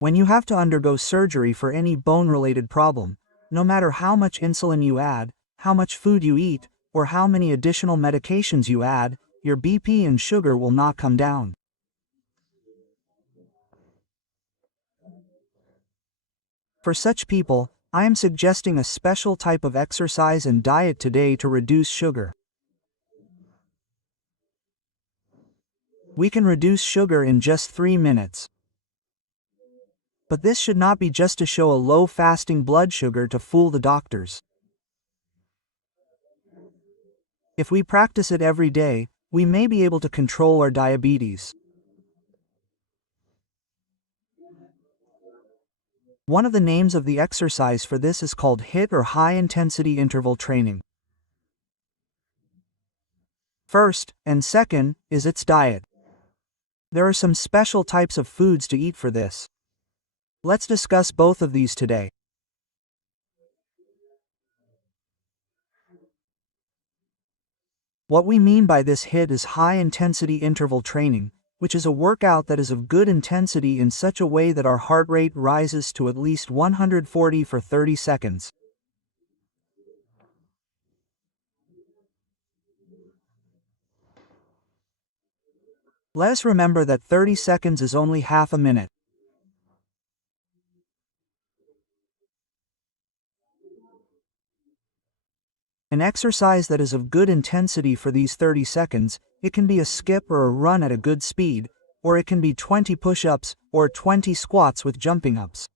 When you have to undergo surgery for any bone-related problem, no matter how much insulin you add, how much food you eat, or how many additional medications you add, your BP and sugar will not come down. For such people, I am suggesting a special type of exercise and diet today to reduce sugar. We can reduce sugar in just 3 minutes. But this should not be just to show a low fasting blood sugar to fool the doctors. If we practice it every day, we may be able to control our diabetes. One of the names of the exercise for this is called HIIT or high-intensity interval training. First, and second, is its diet. There are some special types of foods to eat for this. Let's discuss both of these today. What we mean by this HIIT is high-intensity interval training, which is a workout that is of good intensity in such a way that our heart rate rises to at least 140 for 30 seconds. Let us remember that 30 seconds is only half a minute. An exercise that is of good intensity for these 30 seconds, it can be a skip or a run at a good speed, or it can be 20 push-ups, or 20 squats with jumping ups.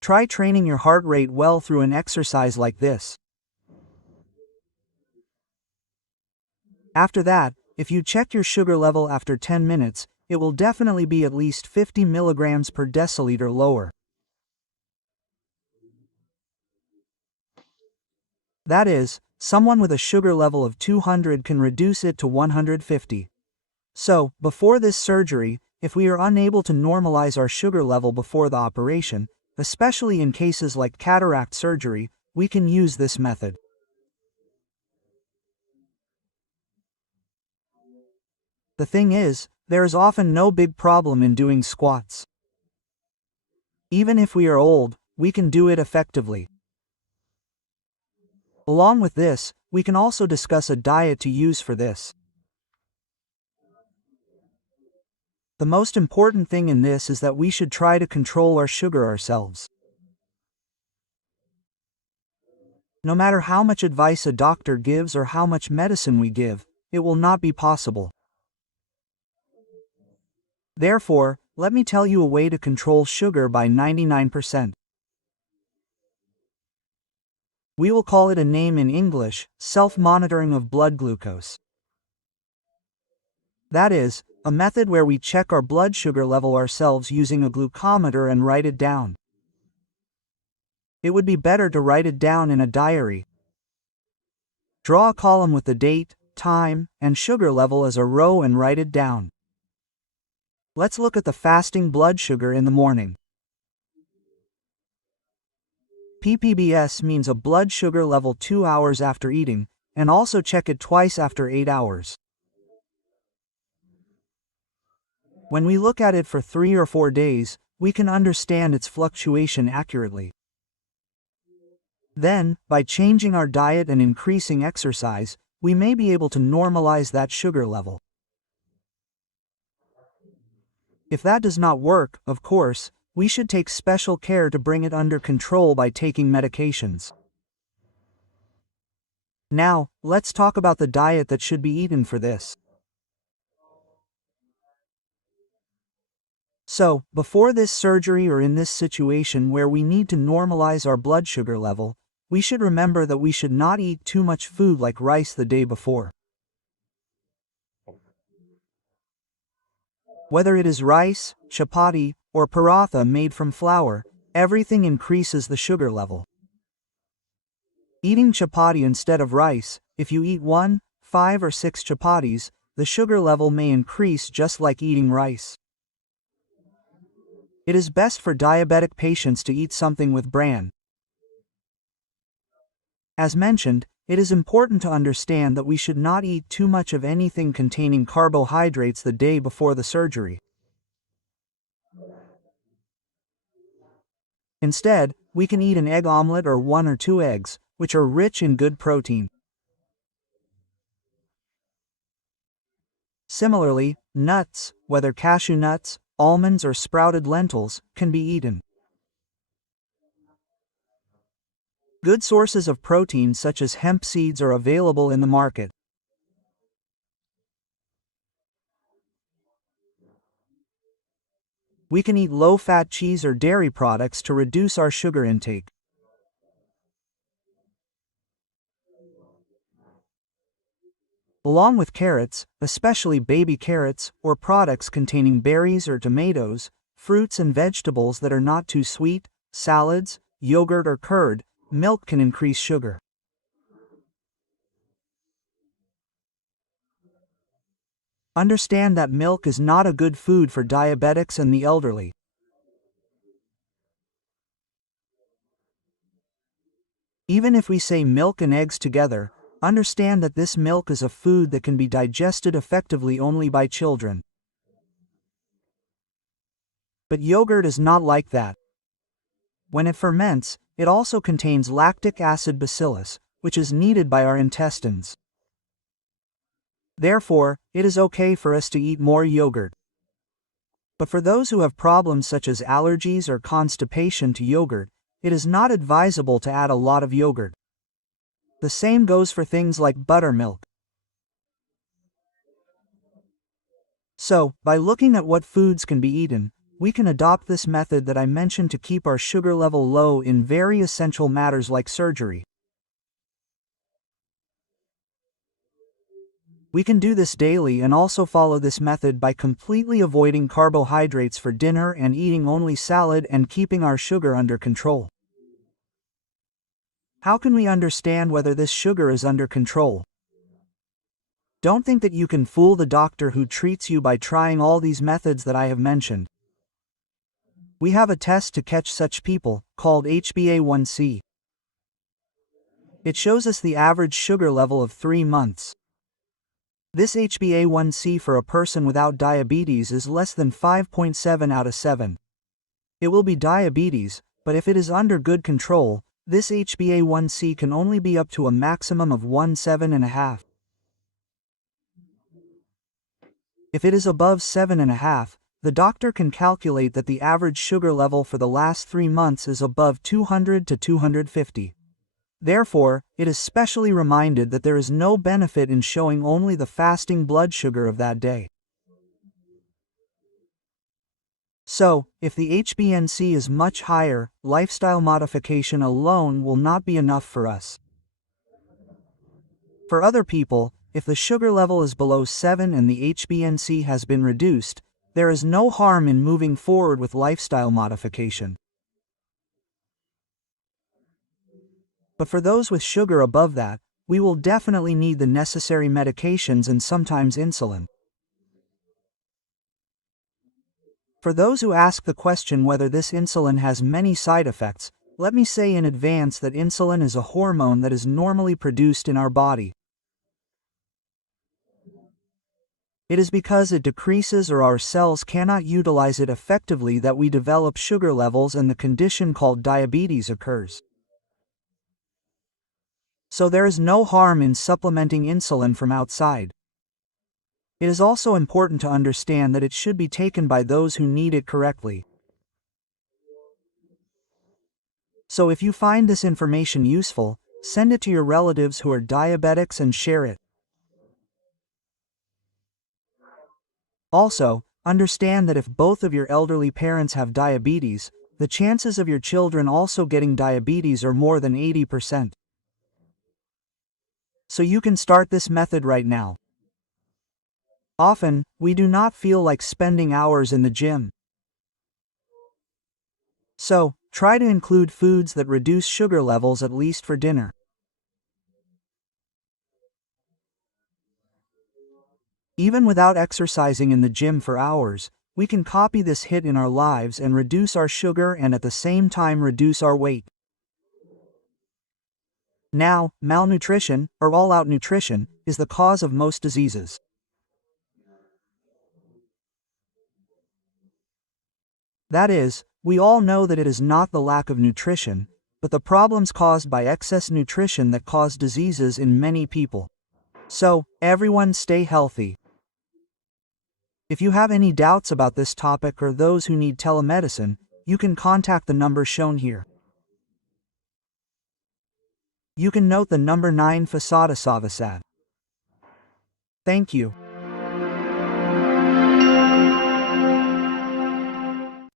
Try training your heart rate well through an exercise like this. After that, if you check your sugar level after 10 minutes, it will definitely be at least 50 milligrams per deciliter lower. That is, someone with a sugar level of 200 can reduce it to 150. So, before this surgery, if we are unable to normalize our sugar level before the operation, especially in cases like cataract surgery, we can use this method. The thing is, there is often no big problem in doing squats. Even if we are old, we can do it effectively. Along with this, we can also discuss a diet to use for this. The most important thing in this is that we should try to control our sugar ourselves. No matter how much advice a doctor gives or how much medicine we give, it will not be possible. Therefore, let me tell you a way to control sugar by 99%. We will call it a name in English, self-monitoring of blood glucose. That is, a method where we check our blood sugar level ourselves using a glucometer and write it down. It would be better to write it down in a diary. Draw a column with the date, time, and sugar level as a row and write it down. Let's look at the fasting blood sugar in the morning. PPBS means a blood sugar level 2 hours after eating, and also check it twice after 8 hours. When we look at it for 3 or 4 days, we can understand its fluctuation accurately. Then, by changing our diet and increasing exercise, we may be able to normalize that sugar level. If that does not work, of course, we should take special care to bring it under control by taking medications. Now, let's talk about the diet that should be eaten for this. So, before this surgery or in this situation where we need to normalize our blood sugar level, we should remember that we should not eat too much food like rice the day before. Whether it is rice, chapati, or paratha made from flour, everything increases the sugar level. Eating chapati instead of rice, if you eat 1, 5 or 6 chapatis, the sugar level may increase just like eating rice. It is best for diabetic patients to eat something with bran. As mentioned, It is important to understand that we should not eat too much of anything containing carbohydrates the day before the surgery. Instead, we can eat an egg omelette or 1 or 2 eggs, which are rich in good protein. Similarly, nuts, whether cashew nuts, almonds or sprouted lentils, can be eaten. Good sources of protein such as hemp seeds are available in the market. We can eat low-fat cheese or dairy products to reduce our sugar intake. Along with carrots, especially baby carrots, or products containing berries or tomatoes, fruits and vegetables that are not too sweet, salads, yogurt or curd, milk can increase sugar. Understand that milk is not a good food for diabetics and the elderly. Even if we say milk and eggs together, understand that this milk is a food that can be digested effectively only by children. But yogurt is not like that. When it ferments, it also contains lactic acid bacillus, which is needed by our intestines. Therefore, it is okay for us to eat more yogurt. But for those who have problems such as allergies or constipation to yogurt, it is not advisable to add a lot of yogurt. The same goes for things like buttermilk. So, by looking at what foods can be eaten, we can adopt this method that I mentioned to keep our sugar level low in very essential matters like surgery. We can do this daily and also follow this method by completely avoiding carbohydrates for dinner and eating only salad and keeping our sugar under control. How can we understand whether this sugar is under control? Don't think that you can fool the doctor who treats you by trying all these methods that I have mentioned. We have a test to catch such people, called HbA1c. It shows us the average sugar level of 3 months. This HbA1c for a person without diabetes is less than 5.7 out of 7. It will be diabetes, but if it is under good control, this HbA1c can only be up to a maximum of 7.5. If it is above 7.5, the doctor can calculate that the average sugar level for the last 3 months is above 200 to 250. Therefore, it is specially reminded that there is no benefit in showing only the fasting blood sugar of that day. So, if the HbA1c is much higher, lifestyle modification alone will not be enough for us. For other people, if the sugar level is below 7 and the HbA1c has been reduced, there is no harm in moving forward with lifestyle modification. But for those with sugar above that, we will definitely need the necessary medications and sometimes insulin. For those who ask the question whether this insulin has many side effects, let me say in advance that insulin is a hormone that is normally produced in our body. It is because it decreases or our cells cannot utilize it effectively that we develop sugar levels and the condition called diabetes occurs. So there is no harm in supplementing insulin from outside. It is also important to understand that it should be taken by those who need it correctly. So if you find this information useful, send it to your relatives who are diabetics and share it. Also, understand that if both of your elderly parents have diabetes, the chances of your children also getting diabetes are more than 80%. So you can start this method right now. Often, we do not feel like spending hours in the gym. So, try to include foods that reduce sugar levels at least for dinner. Even without exercising in the gym for hours, we can copy this hit in our lives and reduce our sugar and at the same time reduce our weight. Now, malnutrition, or all-out nutrition, is the cause of most diseases. That is, we all know that it is not the lack of nutrition, but the problems caused by excess nutrition that cause diseases in many people. So, everyone stay healthy. If you have any doubts about this topic or those who need telemedicine, you can contact the number shown here. You can note the number 9 Fasada Savasad. Thank you.